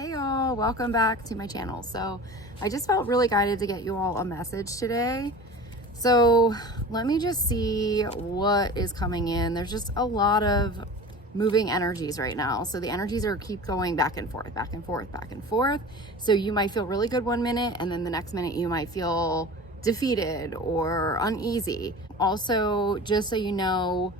Hey y'all, welcome back to my channel. So I just felt really guided to get you all a message today. So let me just see what is coming in. There's just a lot of moving energies right now. So the energies are keep going back and forth, back and forth, back and forth. So you might feel really good one minute and then the next minute you might feel defeated or uneasy. Also, just so you know,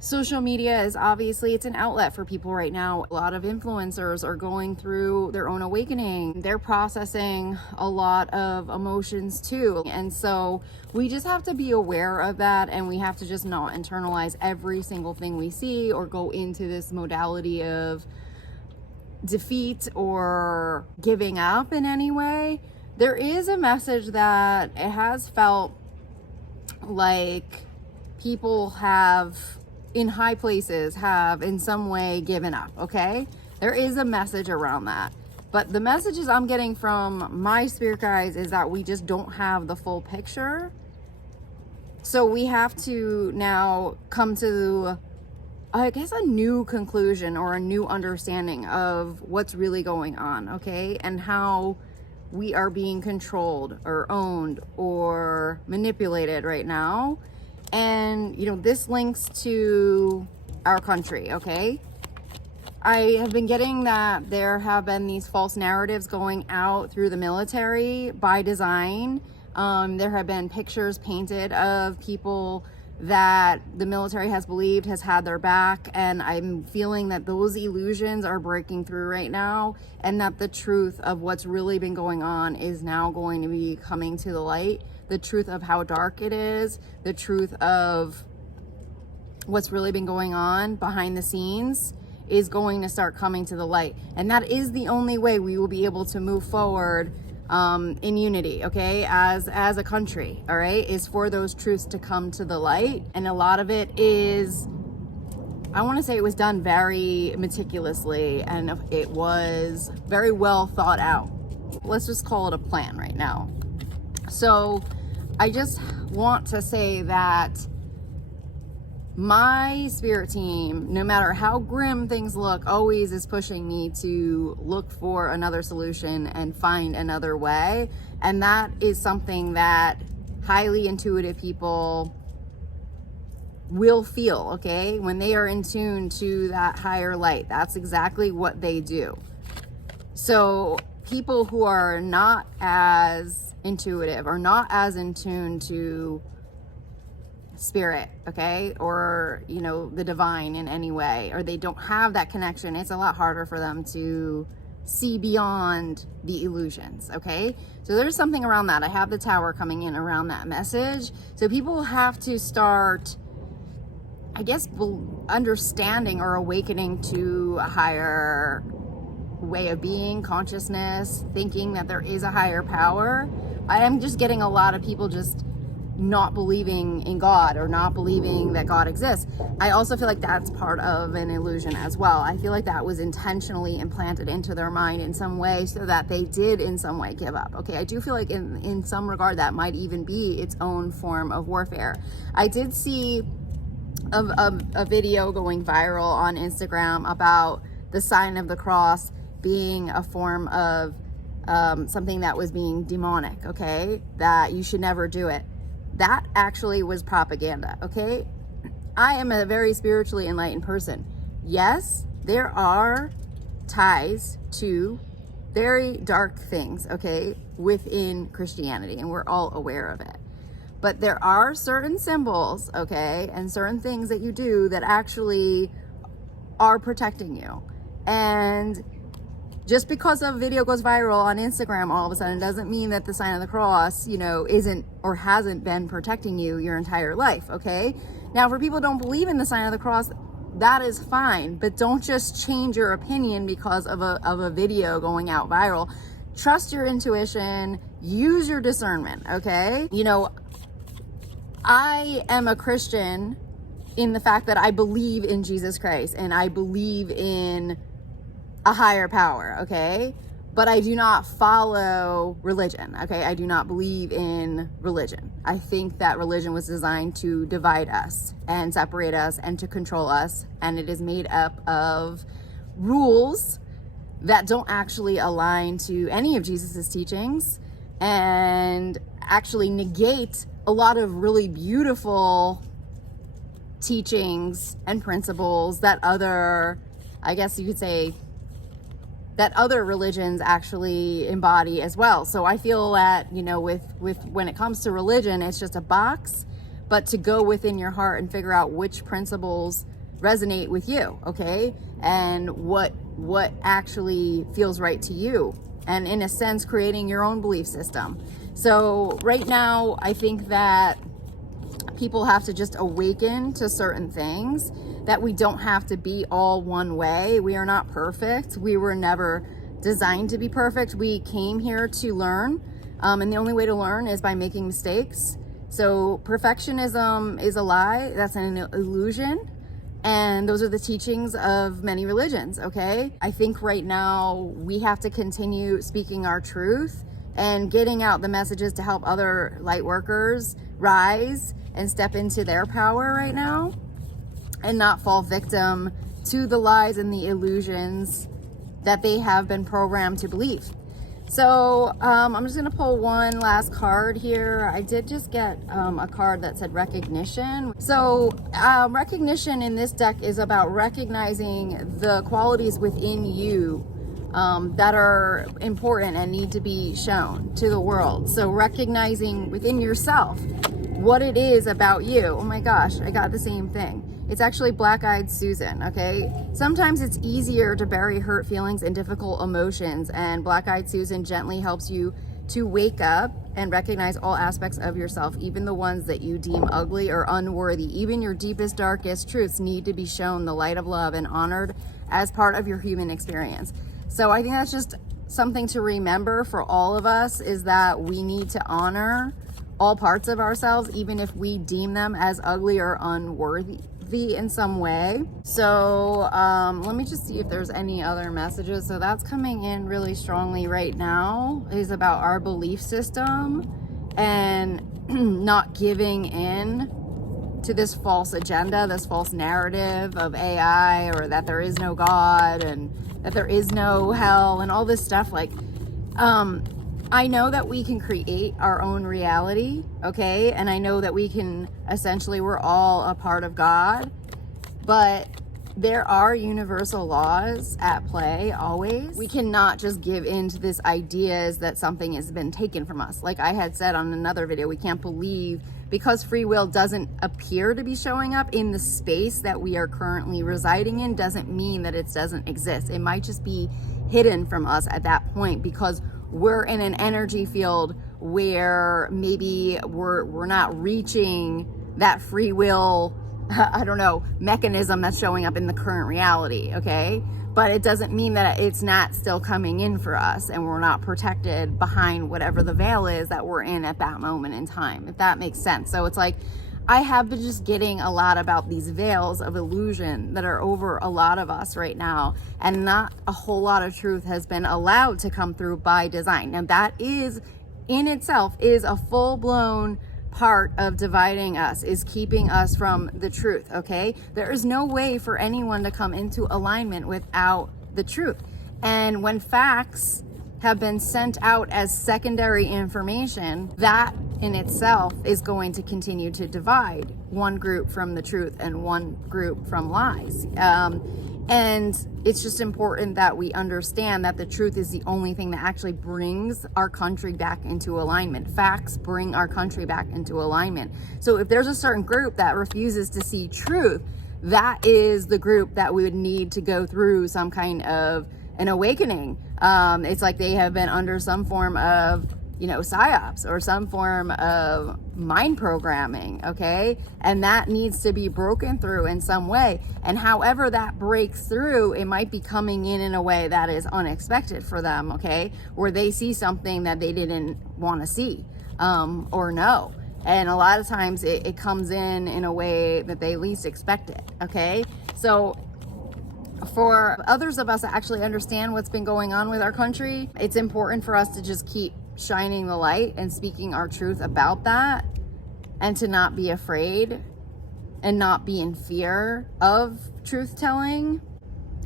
social media is obviously, it's an outlet for people right now. A lot of influencers are going through their own awakening. They're processing a lot of emotions too. And so we just have to be aware of that, and we have to just not internalize every single thing we see or go into this modality of defeat or giving up in any way. There is a message that it has felt like people have in high places have in some way given up. Okay, there is a message around that, but the messages I'm getting from my spirit guides is that we just don't have the full picture. So we have to now come to, I guess, a new conclusion or a new understanding of what's really going on, okay, and how we are being controlled or owned or manipulated right now. And, you know, this links to our country, okay? I have been getting that there have been these false narratives going out through the military by design. There have been pictures painted of people that the military has believed has had their back, and I'm feeling that those illusions are breaking through right now, and that the truth of what's really been going on is now going to be coming to the light. The truth of how dark it is, the truth of what's really been going on behind the scenes is going to start coming to the light. And that is the only way we will be able to move forward in unity, okay, as a country, all right, is for those truths to come to the light. And a lot of it is, I want to say it was done very meticulously, and it was very well thought out. Let's just call it a plan right now. So I just want to say that my spirit team, no matter how grim things look, always is pushing me to look for another solution and find another way. And that is something that highly intuitive people will feel, okay? When they are in tune to that higher light, that's exactly what they do. So people who are not as intuitive or not as in tune to spirit, okay, or, you know, the divine in any way, or they don't have that connection, it's a lot harder for them to see beyond the illusions, okay? So there's something around that. I have the Tower coming in around that message. So people have to start, I guess, understanding or awakening to a higher way of being, consciousness, thinking that there is a higher power. I am just getting a lot of people just not believing in God or not believing that God exists. I also feel like that's part of an illusion as well. I feel like that was intentionally implanted into their mind in some way so that they did in some way give up. Okay, I do feel like in some regard that might even be its own form of warfare. I did see a video going viral on Instagram about the sign of the cross being a form of something that was being demonic, okay, that you should never do it. That actually was propaganda, okay? I am a very spiritually enlightened person. Yes, there are ties to very dark things, okay, within Christianity, and we're all aware of it. But there are certain symbols, okay, and certain things that you do that actually are protecting you. And just because a video goes viral on Instagram all of a sudden doesn't mean that the sign of the cross, you know, isn't or hasn't been protecting you your entire life, okay? Now, for people who don't believe in the sign of the cross, that is fine, but don't just change your opinion because of a video going out viral. Trust your intuition, use your discernment, okay? You know, I am a Christian in the fact that I believe in Jesus Christ and I believe in a higher power, okay? But I do not follow religion, okay? I do not believe in religion. I think that religion was designed to divide us and separate us and to control us, and it is made up of rules that don't actually align to any of Jesus's teachings and actually negate a lot of really beautiful teachings and principles that other, I guess you could say, that other religions actually embody as well. So I feel that, you know, with when it comes to religion, it's just a box, but to go within your heart and figure out which principles resonate with you, okay? And what actually feels right to you. And in a sense, creating your own belief system. So right now, I think that people have to just awaken to certain things, that we don't have to be all one way. We are not perfect. We were never designed to be perfect. We came here to learn, and the only way to learn is by making mistakes. So perfectionism is a lie. That's an illusion. And those are the teachings of many religions, okay? I think right now we have to continue speaking our truth and getting out the messages to help other light workers rise and step into their power right now and not fall victim to the lies and the illusions that they have been programmed to believe. So I'm just gonna pull one last card here. I did just get a card that said recognition. So recognition in this deck is about recognizing the qualities within you that are important and need to be shown to the world. So recognizing within yourself what it is about you. Oh my gosh, I got the same thing. It's actually Black-Eyed Susan, okay? Sometimes it's easier to bury hurt feelings and difficult emotions, and Black-Eyed Susan gently helps you to wake up and recognize all aspects of yourself, even the ones that you deem ugly or unworthy. Even your deepest, darkest truths need to be shown the light of love and honored as part of your human experience. So I think that's just something to remember for all of us, is that we need to honor all parts of ourselves, even if we deem them as ugly or unworthy in some way. So let me just see if there's any other messages. So that's coming in really strongly right now, is about our belief system and not giving in to this false agenda, this false narrative of AI, or that there is no God and that there is no hell and all this stuff. Like I know that we can create our own reality, okay? And I know that we can, essentially, we're all a part of God, but there are universal laws at play always. We cannot just give in to this ideas that something has been taken from us. Like I had said on another video, we can't believe, because free will doesn't appear to be showing up in the space that we are currently residing in, doesn't mean that it doesn't exist. It might just be hidden from us at that point because we're in an energy field where maybe we're not reaching that free will, I don't know, mechanism that's showing up in the current reality, okay? But it doesn't mean that it's not still coming in for us and we're not protected behind whatever the veil is that we're in at that moment in time, if that makes sense. So it's like, I have been just getting a lot about these veils of illusion that are over a lot of us right now, and not a whole lot of truth has been allowed to come through by design. Now that is in itself is a full-blown part of dividing us, is keeping us from the truth, okay? There is no way for anyone to come into alignment without the truth. And when facts have been sent out as secondary information, that in itself is going to continue to divide one group from the truth and one group from lies. And it's just important that we understand that the truth is the only thing that actually brings our country back into alignment. Facts bring our country back into alignment. So if there's a certain group that refuses to see truth, that is the group that we would need to go through some kind of an awakening. It's like they have been under some form of, psyops or some form of mind programming, okay? And that needs to be broken through in some way. And however that breaks through, it might be coming in a way that is unexpected for them, okay? Where they see something that they didn't want to see or know. And a lot of times it comes in a way that they least expect it, okay? So for others of us to actually understand what's been going on with our country, it's important for us to just keep shining the light and speaking our truth about that, and to not be afraid and not be in fear of truth telling,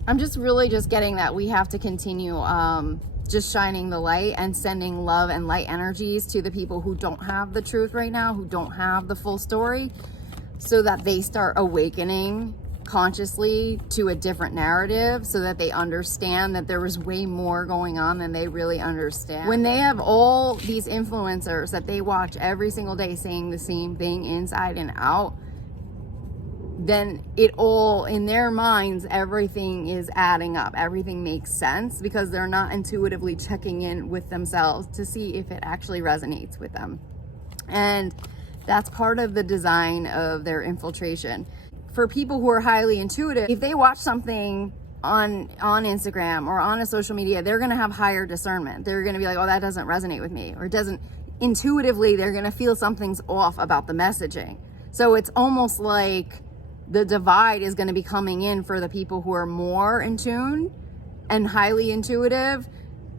I'm just really just getting that we have to continue just shining the light and sending love and light energies to the people who don't have the truth right now, who don't have the full story, so that they start awakening consciously to a different narrative, so that they understand that there was way more going on than they really understand. When they have all these influencers that they watch every single day saying the same thing inside and out, then it all, in their minds, everything is adding up. Everything makes sense because they're not intuitively checking in with themselves to see if it actually resonates with them. And that's part of the design of their infiltration. For people who are highly intuitive, if they watch something on Instagram or on a social media, they're going to have higher discernment. They're going to be like, oh, that doesn't resonate with me, or it doesn't. Intuitively, they're going to feel something's off about the messaging. So it's almost like the divide is going to be coming in for the people who are more in tune and highly intuitive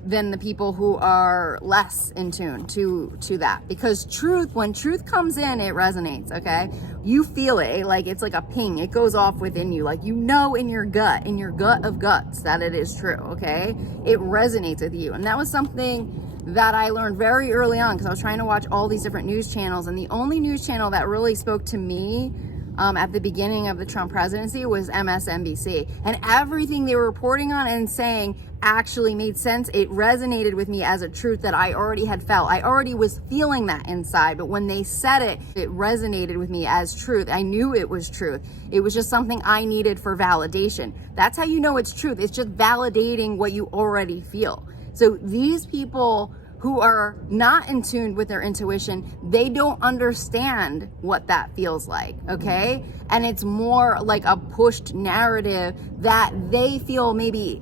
than the people who are less in tune to that. Because truth, when truth comes in, it resonates, okay? You feel it, like it's like a ping. It goes off within you, like you know in your gut of guts that it is true, okay? It resonates with you. And that was something that I learned very early on, because I was trying to watch all these different news channels, and the only news channel that really spoke to me at the beginning of the Trump presidency was MSNBC, and everything they were reporting on and saying actually made sense. It resonated with me as a truth that I already had felt. I already was feeling that inside, but when they said it, it resonated with me as truth. I knew it was truth. It was just something I needed for validation. That's how you know it's truth. It's just validating what you already feel. So these people who are not in tune with their intuition, they don't understand what that feels like, okay? And it's more like a pushed narrative that they feel maybe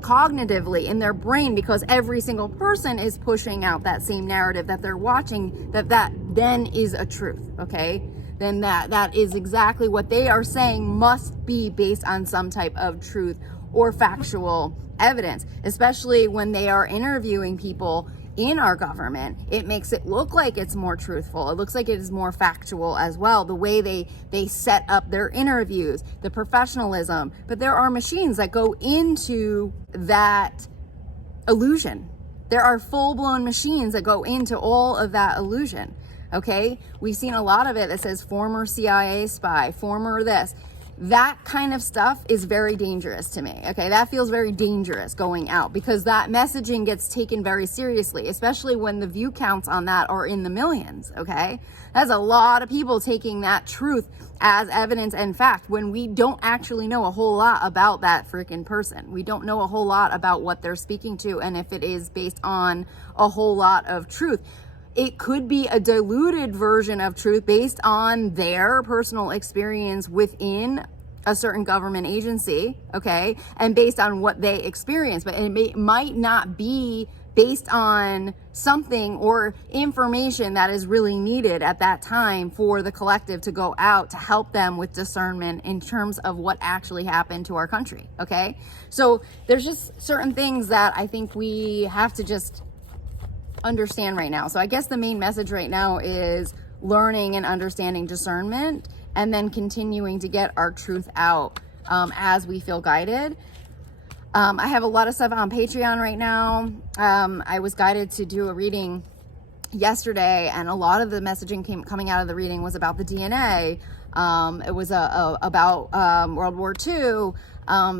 cognitively in their brain, because every single person is pushing out that same narrative that they're watching, that then is a truth, okay? Then that is exactly what they are saying must be based on some type of truth or factual evidence, especially when they are interviewing people in our government. It makes it look like it's more truthful. It looks like it is more factual as well, the way they set up their interviews, the professionalism. But there are machines that go into that illusion. There are full-blown machines that go into all of that illusion, okay? We've seen a lot of it that says former CIA spy, former this. That kind of stuff is very dangerous to me, okay? That feels very dangerous going out, because that messaging gets taken very seriously, especially when the view counts on that are in the millions, okay? That's a lot of people taking that truth as evidence and fact when we don't actually know a whole lot about that freaking person. We don't know a whole lot about what they're speaking to and if it is based on a whole lot of truth. It could be a diluted version of truth based on their personal experience within a certain government agency, okay? And based on what they experience, but it might not be based on something or information that is really needed at that time for the collective to go out to help them with discernment in terms of what actually happened to our country, okay? So there's just certain things that I think we have to just understand right now. So I guess the main message right now is learning and understanding discernment, and then continuing to get our truth out as we feel guided. I have a lot of stuff on Patreon right now. I was guided to do a reading yesterday, and a lot of the messaging coming out of the reading was about the DNA. It was about World War II.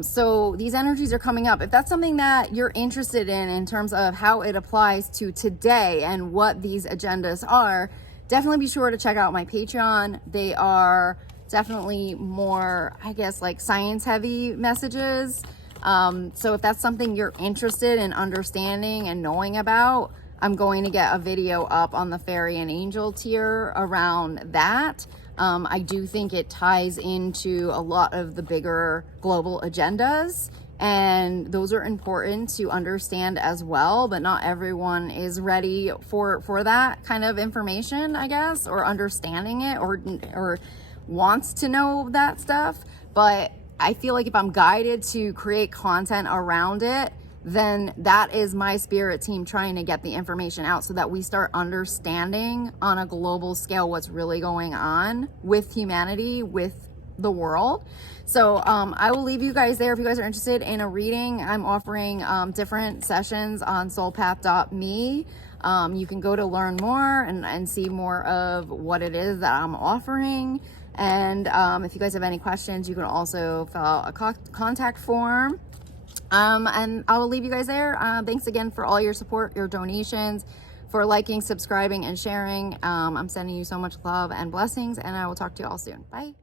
So these energies are coming up. If that's something that you're interested in terms of how it applies to today and what these agendas are, definitely be sure to check out my Patreon. They are definitely more, I guess, like science heavy messages. So if that's something you're interested in understanding and knowing about, I'm going to get a video up on the fairy and angel tier around that. I do think it ties into a lot of the bigger global agendas, and those are important to understand as well, but not everyone is ready for that kind of information, I guess, or understanding it, or wants to know that stuff. But I feel like if I'm guided to create content around it, then that is my spirit team trying to get the information out so that we start understanding on a global scale what's really going on with humanity, with the world. So I will leave you guys there if you guys are interested in a reading. I'm offering different sessions on soulpath.me. You can go to learn more and see more of what it is that I'm offering. And if you guys have any questions, you can also fill out a contact form. And I will leave you guys there. Thanks again for all your support, your donations, for liking, subscribing, and sharing. I'm sending you so much love and blessings, and I will talk to you all soon. Bye.